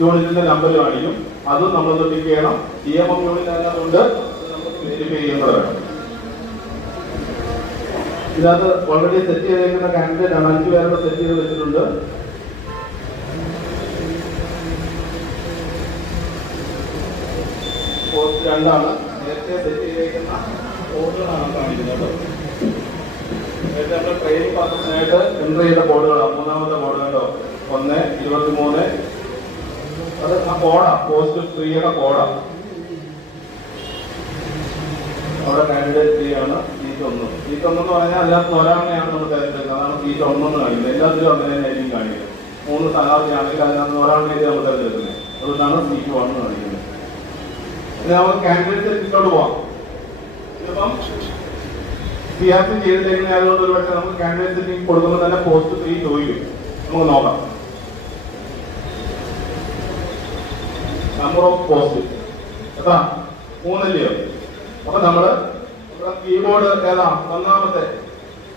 യൂണിറ്റിന്റെ നമ്പർ കാണിക്കും. അതും നമ്മളൊന്ന് ടിക്ക് ചെയ്യണം. TMM യൂണിറ്റ് അതിനകത്തുണ്ട്, നമുക്ക് വെരിഫൈ ചെയ്യുന്നത് വേണം. ഇതിനകത്ത് ഓൾറെഡി സെറ്റ് ചെയ്തേക്കുന്ന കാൻഡിഡേറ്റ് ആണ്. 5 പേരുടെ സെറ്റ് ചെയ്ത് വെച്ചിട്ടുണ്ട്. പോസ്റ്റ് 2 ആണ്. നേരത്തെ സെറ്റ് ചെയ്തേക്കുന്ന കോഡുകളാണ് കാണിക്കുന്നത്. നേരത്തെ നമ്മൾ ട്രെയിനിങ് പർപ്പസിനായിട്ട് എൻട്രി ചെയ്ത കോഡുകളാണ്. 3ാമത്തെ കോഡ് കണ്ടോ, 1-23. അത് ആ കോഡാ, പോസ്റ്റ് 3യുടെ കോഡാ. അവിടെ കാൻഡിഡേറ്റ് 3 ആണ്. സീറ്റ് 1 എന്ന് പറഞ്ഞാൽ അതിനകത്ത് ഒരാളെയാണ് നമ്മൾ തിരഞ്ഞെടുക്കുന്നത്. അതാണ് സീറ്റ് 1 എന്ന് കാണിക്കുന്നത്. എല്ലാത്തിലും അങ്ങനെ തന്നെയായിരിക്കും കാണിക്കുന്നത്. 3 സ്ഥാനാർത്ഥിയാണെങ്കിൽ അതിനകത്ത് ഒരാളിലേക്ക് നമ്മൾ തിരഞ്ഞെടുക്കുന്നത്. അതുകൊണ്ടാണ് സീറ്റ് 1 കാണിക്കുന്നത്. ഇനി നമുക്ക് കാൻഡിഡേറ്റ് ലിസ്റ്റിലോട്ട് പോവാം. ഇതിപ്പം CRC ചെയ്തിട്ടേക്കുന്ന ആയതുകൊണ്ട് ഒരു പക്ഷേ നമുക്ക് കാൻഡിഡേറ്റ് കൊടുക്കുമ്പോൾ തന്നെ പോസ്റ്റ് 3 ചോദിക്കും. നമുക്ക് നോക്കാം. നമ്പർ ഓഫ് പോസ്റ്റ് എത്ര? 3 അല്ലയോ? അപ്പൊ നമ്മള് കീബോർഡ് ഏതാ? 1ാമത്തെ.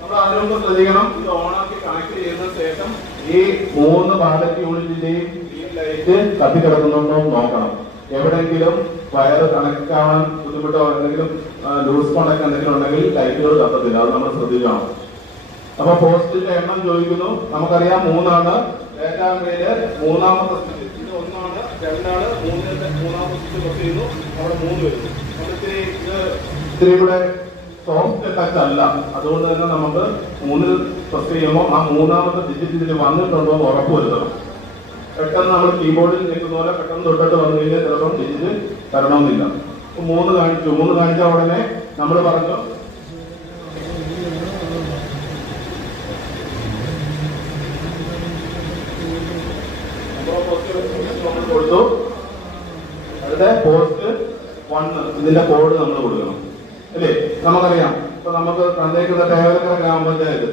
നമ്മൾ അതിനൊന്ന് ശ്രദ്ധിക്കണം. ഇത് ഓണാക്കി കണക്ട് ചെയ്തതിനു ശേഷം ഈ 3 ബാലറ്റ് യൂണിറ്റിന്റെയും ലൈറ്റ് കത്തിക്കിടക്കുന്നുണ്ടോ നോക്കണം. എവിടെയെങ്കിലും വയറ് കണക്ട് ആവാൻ ബുദ്ധിമുട്ടോ എന്തെങ്കിലും ലൂസ് കോണ്ടാക്ട് എന്തെങ്കിലും ഉണ്ടെങ്കിൽ ലൈറ്റുകൾ കത്തത്തില്ല. അത് നമ്മൾ ശ്രദ്ധിക്കണം. അപ്പൊ പോസ്റ്റിന്റെ എണ്ണം ചോദിക്കുന്നു. നമുക്കറിയാം 3 ആണ്. ഡേറ്റാ എൻട്രിയില് 3ാമത്തെ സ്വിച്ച്. ഇത് 1 ആണ്, 2 ആണ്, 3ാമത്തെ സ്വിച്ച് പ്രസ് ചെയ്യുന്നു. അവിടെ 3 വരുന്നു. ഇത്തിരി കൂടെ സോഫ്റ്റ് ടച്ച് അല്ല. അതുകൊണ്ട് തന്നെ നമുക്ക് 3 പ്രസ് ചെയ്യുമ്പോൾ ആ 3ാമത്തെ ഡിജിറ്റ് ഇതിൽ വന്നിട്ടുണ്ടോ എന്ന് ഉറപ്പ് വരുത്തണം. പെട്ടെന്ന് നമ്മൾ കീബോർഡിൽ നിൽക്കുന്ന പോലെ പെട്ടെന്ന് തൊട്ടിട്ട് വന്നു കഴിഞ്ഞാൽ ചിലപ്പം ഡിജിറ്റ് തരണമെന്നില്ല. 3 കാണിച്ചു. 3 കാണിച്ച ഉടനെ നമ്മൾ പറഞ്ഞു കൊടുത്തു. അടുത്ത പോസ്റ്റ് 1 ഇതിന്റെ കോഡ് നമ്മൾ കൊടുക്കണം അല്ലേ? നമുക്കറിയാം. ഇപ്പൊ നമുക്ക് തന്നേക്കുന്ന തേവലക്കര ഗ്രാമപഞ്ചായത്ത്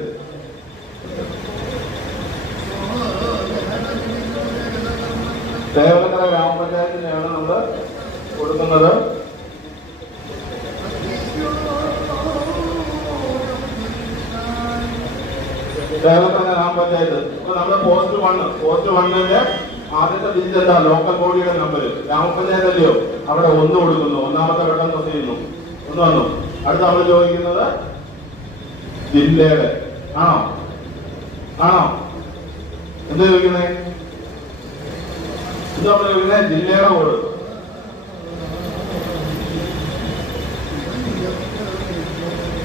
ഗ്രാമപഞ്ചായത്തിനെയാണ് നമ്മൾ കൊടുക്കുന്നത്. തേവലക്കര ഗ്രാമപഞ്ചായത്ത്. ഇപ്പൊ നമ്മുടെ പോസ്റ്റ് 1ന്റെ ആദ്യത്തെ ഡിജിറ്റ് എന്താ? ലോക്കൽ ബോഡിയുടെ നമ്പർ. ഗ്രാമപഞ്ചായത്ത് അല്ലയോ? അവിടെ 1 കൊടുക്കുന്നു. 1ാമത്തെ ഘട്ടം പ്രസ് ചെയ്യുന്നു. 1 വന്നു. അടുത്ത നമ്മൾ ചോദിക്കുന്നത് ജില്ലയുടെ ആണോ? എന്ത് ചോദിക്കുന്നേ? ഇത് നമ്മൾ ചോദിക്കുന്നത് ജില്ലയുടെ കോഡ്.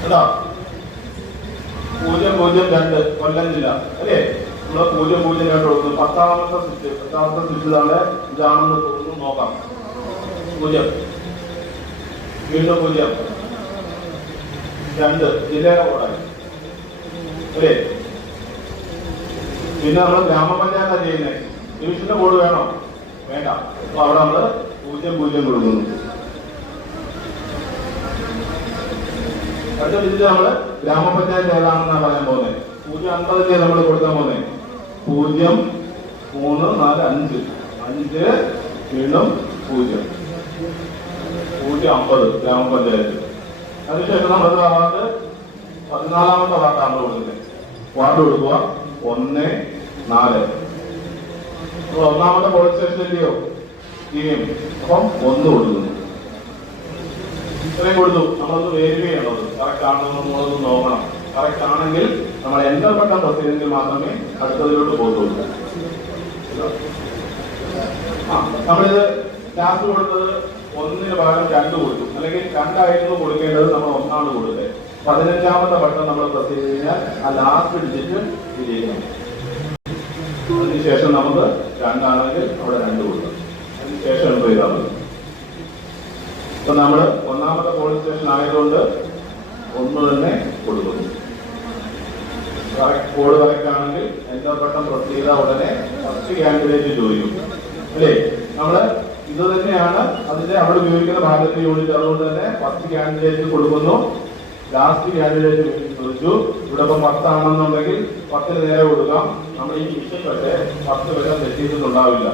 കേട്ടോ? 002 കൊല്ലം ജില്ല അല്ലേ? നമ്മൾ 002 കൊടുക്കുന്നു. 10ാമത്തെ സ്വിച്ച് ഇതാണ്. ഇതാണെന്ന് തോന്നുന്നു. നോക്കാം. 0 വീണ്ടും 0-2 ജില്ലയുടെ കോഡായി അല്ലേ? പിന്നെ നമ്മൾ ഗ്രാമപഞ്ചായത്താണ് ചെയ്യുന്നത്. ഡിവിഷന്റെ കോഡ് വേണോ? വേണ്ട. അപ്പൊ അവിടെ നമ്മൾ 00 കൊടുക്കുന്നു. അടുത്ത ഡിജിറ്റ് നമ്മള് ഗ്രാമപഞ്ചായത്ത് ഏതാണെന്നാണ് പറയാൻ പോകുന്നത്. 050 നമ്മൾ കൊടുക്കാൻ പോകുന്നത്. 0-3-4-5 വീണ്ടും 0-50 ഗ്രാമപഞ്ചായത്ത്. അതിനുശേഷം നമ്മൾ വാർഡ് 14ാമത്തെ വാർഡാണ് നമ്മൾ കൊടുക്കുന്നത്. വാർഡ് കൊടുക്കുക 1-4. 1ാമത്തെ പോലീസ് സ്റ്റേഷൻ ഇല്ലയോ? അപ്പം 1 കൊടുക്കുന്നു. ഇത്രയും കൊടുത്തു. നമ്മളൊന്ന് വെരിഫൈ ചെയ്യണത് കറക്റ്റ് ആണോ നമ്മളൊന്ന് നോക്കണം. കറക്റ്റ് ആണെങ്കിൽ നമ്മൾ എൻറർ ബട്ടൺ പ്രസ് ചെയ്തെങ്കിൽ മാത്രമേ അടുത്തതിലോട്ട് പോകുള്ളൂ. നമ്മളിത് ലാസ്റ്റ് കൊടുത്തത് 1ന് പകരം 2 കൊടുത്തു. അല്ലെങ്കിൽ 2 ആയിരുന്നു കൊടുക്കേണ്ടത്. നമ്മൾ 1 കൊടുത്തത്. 15ാമത്തെ ബട്ടൺ നമ്മൾ പ്രസ് ചെയ്ത് കഴിഞ്ഞാൽ ആ ലാസ്റ്റ് ഡിജിറ്റ് വിജയിക്കണം. അതിനുശേഷം നമുക്ക് 2 ആണെങ്കിൽ അവിടെ 2 കൊടുക്കും. അതിനുശേഷം എൻട്രി ചെയ്താൽ മതി. ഇപ്പൊ നമ്മൾ 1ാമത്തെ പോലീസ് സ്റ്റേഷൻ ആയതുകൊണ്ട് 1 തന്നെ കൊടുക്കുന്നു. കോഡ് കറക്റ്റ് ആണെങ്കിൽ എൻറർ ബട്ടൺ പ്രസ് ചെയ്ത ഉടനെ ഫസ്റ്റ് കാൻഡിഡേറ്റ് ചോദിക്കും അല്ലേ? നമ്മള് ഇത് തന്നെയാണ് അതിന്റെ അവിടെ ഉപയോഗിക്കുന്ന ബാലറ്റ് യൂണിറ്റ്. അതുകൊണ്ട് തന്നെ ഫസ്റ്റ് കാൻഡിഡേറ്റ് കൊടുക്കുന്നു. ലാസ്റ്റ് കാൻഡിഡേറ്റ് ചോദിച്ചു. ഇവിടെ ഇപ്പം 10 ആണെന്നുണ്ടെങ്കിൽ 10ന് നേരെ കൊടുക്കാം. നമ്മൾ ഈ മിഷൻ പക്ഷേ 10 വരെ സെറ്റ് ചെയ്തിട്ടുണ്ടാവില്ല.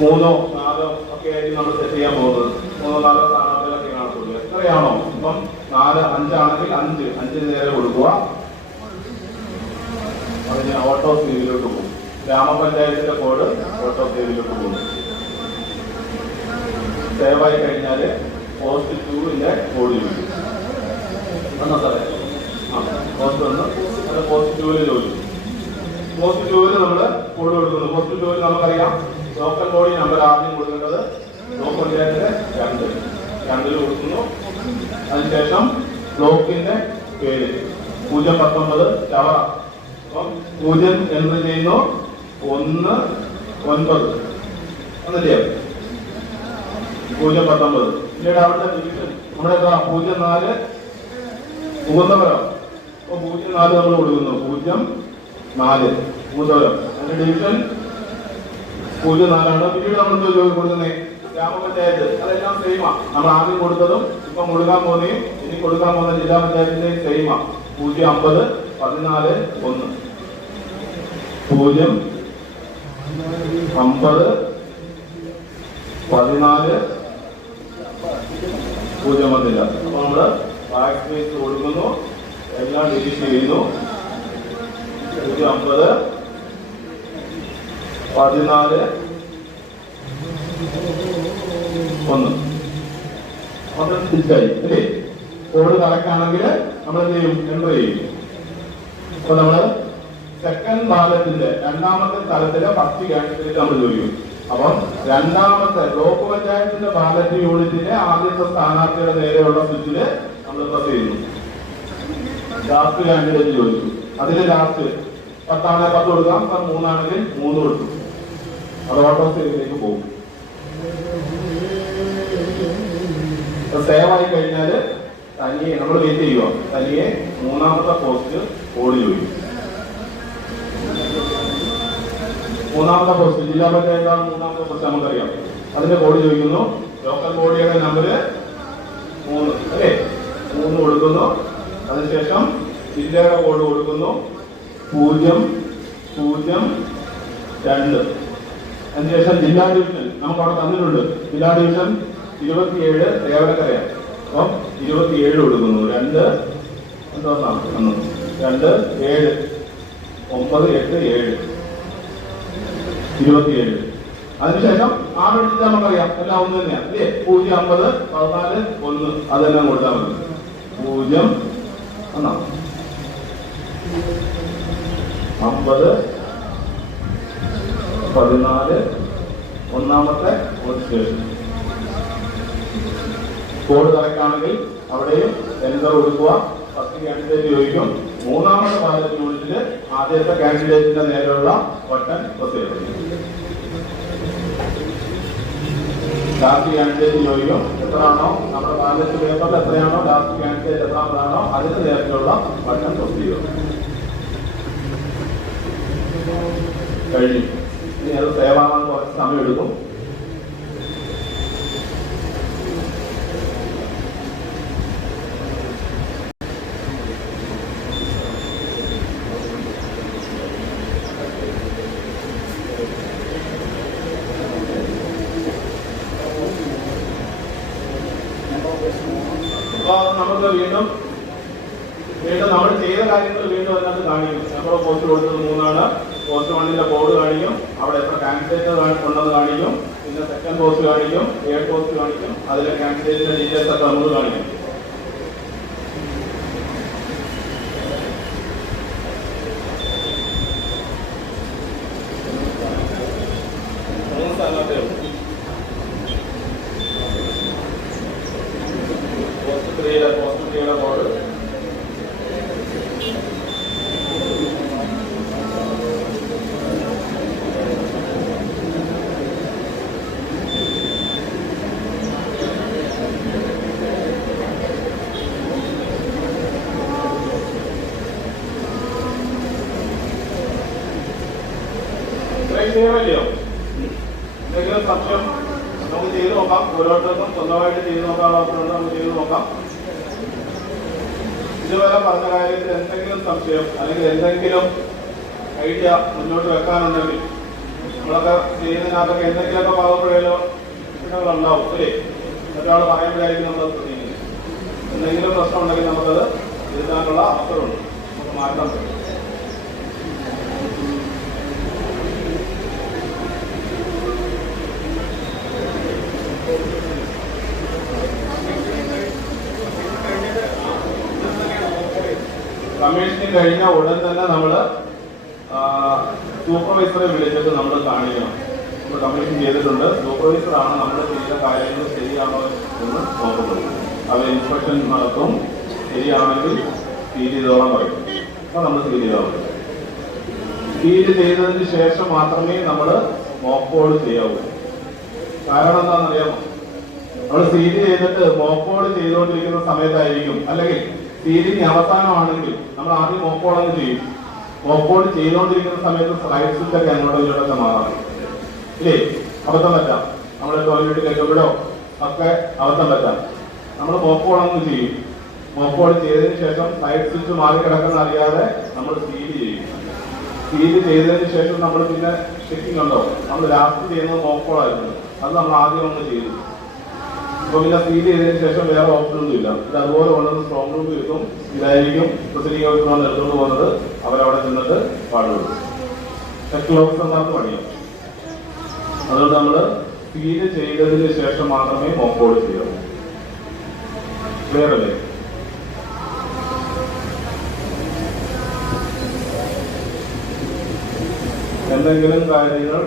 3-4 ഒക്കെ ആയിരിക്കും നമ്മൾ സെറ്റ് ചെയ്യാൻ പോകുന്നത്. 3-4 സ്ഥാനാർത്ഥികളൊക്കെ കാണത്തുള്ളൂ. എത്രയാണോ ഇപ്പം 4-5 ആണെങ്കിൽ 5ന് നേരെ കൊടുക്കുക. അതിന് ഓട്ടോ സ്ലീവിലോട്ട് പോകും. ഗ്രാമപഞ്ചായത്തിന്റെ കോഡ് ഫോട്ടോ സേവിലോട്ട് പോകുന്നു. സേവായി കഴിഞ്ഞാൽ പോസ്റ്റ് 2ന്റെ കോഡ് ചോദിക്കും. എന്നാ സാറേ പോസ്റ്റ് 1 അത് പോസ്റ്റ് 2 ചോദിക്കും. പോസ്റ്റ് 2 നമ്മൾ കോഡ് കൊടുക്കുന്നു. പോസ്റ്റ് 2 നമുക്കറിയാം ലോക്കൽ ബോഡി നമ്പർ ആദ്യം കൊടുക്കേണ്ടത് ബ്ലോക്ക് പഞ്ചായത്തിന്റെ 2 കൊടുക്കുന്നു. അതിനുശേഷം ബ്ലോക്കിന്റെ പേര് 019 ചവറ. അപ്പം 0 എൻട്രി ചെയ്യുന്നു 19 എന്നല്ലേ 019. പിന്നീട് അവിടുത്തെ ഡിവിഷൻ നമ്മുടെ 04 മൂന്നവരം. അപ്പൊ 04 നമ്മൾ കൊടുക്കുന്നു 04 മൂന്നവരം. അതിന്റെ ഡിവിഷൻ 04 പിന്നീട് നമ്മൾ കൊടുക്കുന്നത് ഗ്രാമപഞ്ചായത്ത്. അതെല്ലാം സെയിമാ. നമ്മൾ ആദ്യം കൊടുത്തതും ഇപ്പം കൊടുക്കാൻ പോകുന്നതും ഇനി കൊടുക്കാൻ പോകുന്ന ജില്ലാ പഞ്ചായത്തിന്റെ സെയിമാ. 050 14 1 050 14 0 വന്നില്ല. അപ്പൊ നമ്മള് ബാക്ക് സ്പേസ് കൊടുക്കുന്നു, എല്ലാം ഡിലീറ്റ് ചെയ്യുന്നു. 050 14 1 അത് തിരിച്ചായി അല്ലേ? കോഡ് കറക്റ്റ് ആണെങ്കിൽ നമ്മൾ എന്ത് ചെയ്യും? എൻട്രി ചെയ്യും. അപ്പൊ നമ്മള് സെക്കൻഡ് ബാലറ്റിന്റെ രണ്ടാമത്തെ തലത്തിലെ ഫസ്റ്റ് കാൻഡിഡേറ്റ് നമ്മൾ ചോദിക്കും. അപ്പം രണ്ടാമത്തെ ബ്ലോക്ക് പഞ്ചായത്തിന്റെ ബാലറ്റ് യൂണിറ്റിന്റെ ആദ്യത്തെ സ്ഥാനാർത്ഥിയുടെ നേരെയുള്ള സ്വിച്ചില് നമ്മൾ പ്രസ് ചെയ്യുന്നു. ലാസ്റ്റ് കാൻഡിഡേറ്റ് ചോദിച്ചു. അതില് ലാസ്റ്റ് 10 ആണെങ്കിൽ 10 കൊടുക്കാം, 3 ആണെങ്കിൽ 3 കൊടുക്കും. അത് ഓട്ടോ സേവിലേക്ക് പോകും. സേവ് ആയി കഴിഞ്ഞാൽ തനിയെ നമ്മൾ വെയിറ്റ് ചെയ്യുക. തനിയെ മൂന്നാമത്തെ പോസ്റ്റ് കോഡ് ചോദിക്കും. മൂന്നാമത്തെ പോസ്റ്റ് ജില്ലാ പഞ്ചായത്താണ്. മൂന്നാമത്തെ പോസ്റ്റ് നമുക്കറിയാം. അതിന്റെ കോഡ് ചോദിക്കുന്നു. ലോക്കൽ ബോഡിയുടെ നമ്പര് 3 അല്ലേ? 3 കൊടുക്കുന്നു. അതിനുശേഷം ജില്ലയുടെ കോഡ് കൊടുക്കുന്നു 002. അതിനുശേഷം ജില്ലാ ഡിവിഷൻ നമുക്ക് അവിടെ തന്നിട്ടുണ്ട്. ജില്ലാ ഡിവിഷൻ 27 തേവലക്കരയാണ്. അപ്പം 27 കൊടുക്കുന്നു. 2 7 9 8 7 27. അതിനുശേഷം ആറെടുത്ത് നമുക്കറിയാം എല്ലാം ഒന്ന് തന്നെയാണ് അല്ലേ? 050 14 1 അതെല്ലാം കൊടുത്താൽ മതി. 0 50 14 ഒന്നാമത്തെ സ്റ്റേഷൻ. കോഡ് കറക്റ്റ് ആണെങ്കിൽ അവിടെയും എൻറർ കൊടുക്കുക. ഫസ്റ്റ് കാൻഡിഡേറ്റ് ചോദിക്കും. മൂന്നാമത്തെ ബാലറ്റ് യൂണിറ്റില് ആദ്യത്തെ കാൻഡിഡേറ്റിന്റെ നേരെയുള്ള ബട്ടൺ പ്രസ് ചെയ്യും. ലാസ്റ്റ് കാൻഡിഡേറ്റ് ചോദിക്കും. എത്രയാണോ നമ്മുടെ ബാലറ്റ് പേപ്പറിൽ എത്രയാണോ ലാസ്റ്റ് കാൻഡിഡേറ്റ് എത്രാമതാണോ അതിന് നേരത്തിലുള്ള ബട്ടൺ പ്രസ് ചെയ്യും. കഴിഞ്ഞു. ഇനി അത് സേവ് ആവാൻ കുറച്ച് സമയം എടുക്കും. നമുക്ക് വീണ്ടും നമ്മൾ ചെയ്ത കാര്യങ്ങൾ വീണ്ടും അതിനകത്ത് കാണിക്കും. നമ്മൾ പോസ്റ്റ് കൊടുത്തത് 3 ആണ്. പോസ്റ്റ് 1ന്റെ കോഡ് കാണിക്കും. അവിടെ എത്ര കാൻഡിഡേറ്റ് ഉണ്ടെന്ന് കാണിക്കും. പിന്നെ സെക്കൻഡ് പോസ്റ്റ് കാണിക്കും, തേർഡ് പോസ്റ്റ് കാണിക്കും. അതിലെ കാൻഡിഡേറ്റിന്റെ ഡീറ്റെയിൽസ് ഒക്കെ നമ്മൾ കാണിക്കും. പോസ്റ്റ് 3യുടെ കോഡ് ചെയ്യാമല്ലോ. എന്തെങ്കിലും സംശയം നമുക്ക് ചെയ്ത് നോക്കാം. ഓരോരുത്തർക്കും സ്വന്തമായിട്ട് ചെയ്ത് നോക്കാനുള്ള അവസരമുണ്ട്. നമുക്ക് ചെയ്ത് നോക്കാം. ഇതുവരെ പറഞ്ഞ കാര്യത്തിൽ എന്തെങ്കിലും സംശയം അല്ലെങ്കിൽ എന്തെങ്കിലും ഐഡിയ മുന്നോട്ട് വെക്കാനുണ്ടെങ്കിൽ നമ്മളൊക്കെ ചെയ്യുന്നതിനകത്തൊക്കെ എന്തെങ്കിലുമൊക്കെ പാകപ്പെടുകയോ ഉണ്ടാവും അല്ലേ? മറ്റൊരാൾ പറയുമ്പോഴായിരിക്കും നമ്മൾ ശ്രദ്ധിക്കുന്നത്. എന്തെങ്കിലും പ്രശ്നം ഉണ്ടെങ്കിൽ നമുക്കത് എഴുതാനുള്ള അവസരമുണ്ട്. നമുക്ക് മാറ്റാൻ പറ്റും. കമ്മീഷനിങ് കഴിഞ്ഞ ഉടൻ തന്നെ നമ്മൾ സൂപ്പർവൈസറെ വിളിച്ചിട്ട് നമ്മൾ കാണിക്കണം. നമ്മൾ കമ്മീഷൻ ചെയ്തിട്ടുണ്ട്, സൂപ്പർവൈസറാണ് നമ്മൾ ചെയ്ത കാര്യങ്ങൾ ശരിയാണോ എന്ന് നോക്കുന്നത്. അവർ ഇൻസ്പെക്ഷൻ നടത്തും, ശരിയാണെങ്കിൽ സീൽ ചെയ്തോളാൻ പറയും. അപ്പോൾ നമ്മൾ സീൽ ചെയ്തോളാം. സീൽ ചെയ്തതിന് ശേഷം മാത്രമേ നമ്മൾ മോക്കോൾ ചെയ്യാവൂ. കാരണം എന്താണെന്നറിയാമോ? നമ്മൾ സീൽ ചെയ്തിട്ട് മോക്കോൾ ചെയ്തുകൊണ്ടിരിക്കുന്ന സമയത്തായിരിക്കും, അല്ലെങ്കിൽ സീലിംഗ് അവസാനമാണെങ്കിൽ നമ്മൾ ആദ്യം മോക്കോളങ്ങ് ചെയ്യും. മോക്കോൾ ചെയ്തുകൊണ്ടിരിക്കുന്ന സമയത്ത് സ്ലൈഡ് സ്വിച്ച് ഒക്കെ അങ്ങോട്ടും ഇങ്ങോട്ടൊക്കെ മാറാം. ഇല്ലേ? അബദ്ധം പറ്റാം. നമ്മൾ ടോയ്ലറ്റ് കയറ്റുമ്പോഴോ ഒക്കെ അബദ്ധം പറ്റാം. നമ്മൾ മോക്കോളങ്ങ് ചെയ്യും. മോക്കോൾ ചെയ്തതിന് ശേഷം സ്ലൈഡ് സ്വിച്ച് മാറിക്കിടക്കുന്ന അറിയാതെ നമ്മൾ സീൽ ചെയ്യും. സീൽ ചെയ്തതിന് ശേഷം നമ്മൾ പിന്നെ ചെക്കിംഗ് ഉണ്ടോ? നമ്മൾ ലാസ്റ്റ് ചെയ്യുന്നത് മോക്കോളായിരുന്നു, അത് നമ്മൾ ആദ്യം ഒന്ന് ചെയ്തു. അപ്പൊ പിന്നെ സീൽ ചെയ്തതിന് ശേഷം വേറെ ഓപ്ഷനൊന്നും ഇല്ല. ഇത് അതുപോലെ കൊണ്ടുവന്ന് സ്ട്രോങ് റൂമിൽ കിട്ടും. ഇതായിരിക്കും പ്രസിഡന്റ് ഓഫീസറാണ് എടുത്തുകൊണ്ട് പോകുന്നത്. അവരവിടെ ചെന്നിട്ട് പാടുള്ളൂ. സെക്ടർ ഓഫീസർമാർക്ക് പണിയാം. അതുകൊണ്ട് നമ്മൾ സീൽ ചെയ്തതിന് ശേഷം മാത്രമേ മോക്കോൾ ചെയ്യാവൂ. ക്ലിയർ അല്ലേ? എന്തെങ്കിലും കാര്യങ്ങൾ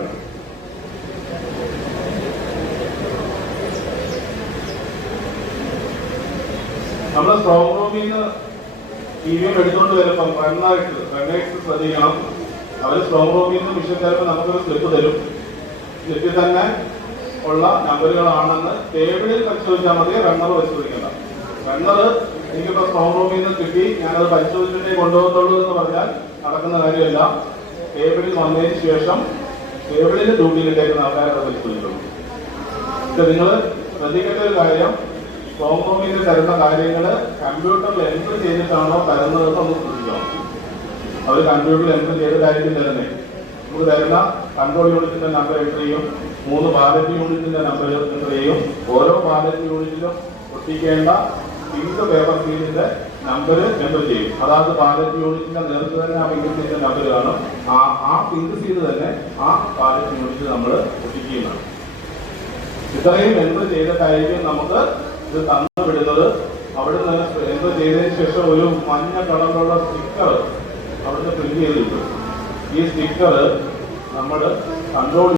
നമ്മൾ സ്ട്രോങ് റൂമിൽ നിന്ന് EVM എടുത്തുകൊണ്ട് വരുമ്പം റണ്ണേഴ്സ് ശ്രദ്ധിക്കണം. അവർ സ്ട്രോങ് റൂമിൽ നിന്ന് മിഷൻ തരുമ്പോൾ നമുക്കൊരു സ്ലിപ്പ് തരും. സ്ലിപ്പിൽ തന്നെ ഉള്ള നമ്പറുകളാണെന്ന് ടേബിളിൽ പരിശോധിച്ചാൽ മതി, റണ്ണർ പരിശോധിക്കണ്ട. റണ്ണർ എനിക്കിപ്പോൾ സ്ട്രോങ് റൂമിൽ നിന്ന് കിട്ടി, ഞാനത് പരിശോധിച്ചിട്ടേ കൊണ്ടുപോകത്തുള്ളൂ എന്ന് പറഞ്ഞാൽ നടക്കുന്ന കാര്യമല്ല. ടേബിളിൽ വന്നതിന് ശേഷം ടേബിളിൽ ഡ്യൂട്ടിയിലിട്ടേക്കുന്ന ആൾക്കാരെ പരിശോധിക്കണം. നിങ്ങൾ ശ്രദ്ധിക്കേണ്ട ഒരു കാര്യം, സ്ട്രോങ് റൂമിൽ നിന്ന് തരുന്ന കാര്യങ്ങൾ കമ്പ്യൂട്ടറിൽ എൻട്രി ചെയ്തിട്ടാണോ തരുന്നതെന്ന് ഒന്ന് ശ്രദ്ധിക്കണം. അവർ കമ്പ്യൂട്ടറിൽ എൻട്രി ചെയ്തിട്ടായിരിക്കും തരുന്നത്. നമുക്ക് തരുന്ന കൺട്രോൾ യൂണിറ്റിന്റെ നമ്പർ എൻട്രി ചെയ്യും, 3 ബാലറ്റ് യൂണിറ്റിന്റെ നമ്പർ എൻട്രി ചെയ്യും. ഓരോ ബാലറ്റ് യൂണിറ്റിലും ഒട്ടിക്കേണ്ട പിങ്ക് പേപ്പർ സീലിന്റെ നമ്പർ എൻട്രി ചെയ്യും. അതായത് ബാലറ്റ് യൂണിറ്റിന്റെ നേരത്തെ തന്നെ ആ പിങ്ക് സീലിന്റെ നമ്പർ കാണും. ആ പിങ്ക് സീൽ തന്നെ ആ ബാലറ്റ് യൂണിറ്റ് നമ്മൾ ഒട്ടിക്കുന്നതാണ്. ഇത്രയും എൻട്രി ചെയ്തിട്ടായിരിക്കും നമുക്ക് ഇത് തന്നു വിടുന്നത്. അവിടെ നിന്ന് എൻട്രി ചെയ്തതിന് ശേഷം ഒരു മഞ്ഞ കളറിലുള്ള സ്റ്റിക്കർ അവിടുന്ന് പ്രിന്റ് ചെയ്ത് കിട്ടും. ഈ സ്റ്റിക്കർ നമ്മൾ കൺട്രോൾ